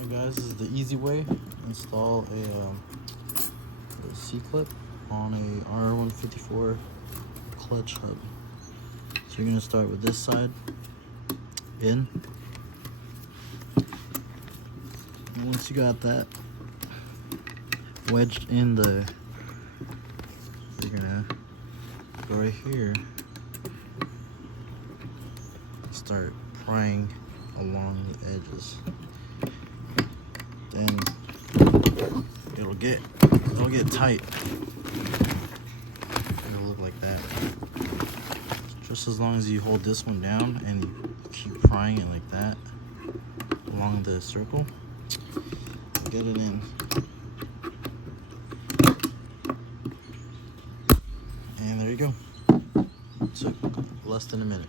Alright guys, this is the easy way. Install a C-clip on a R154 clutch hub. So you're going to start with this side in. And once you got that wedged in you're going to go right here and start prying along the edges. Then it'll get tight. It'll look like that. Just as long as you hold this one down and you keep prying it like that along the circle, get it in. And there you go. It took less than a minute.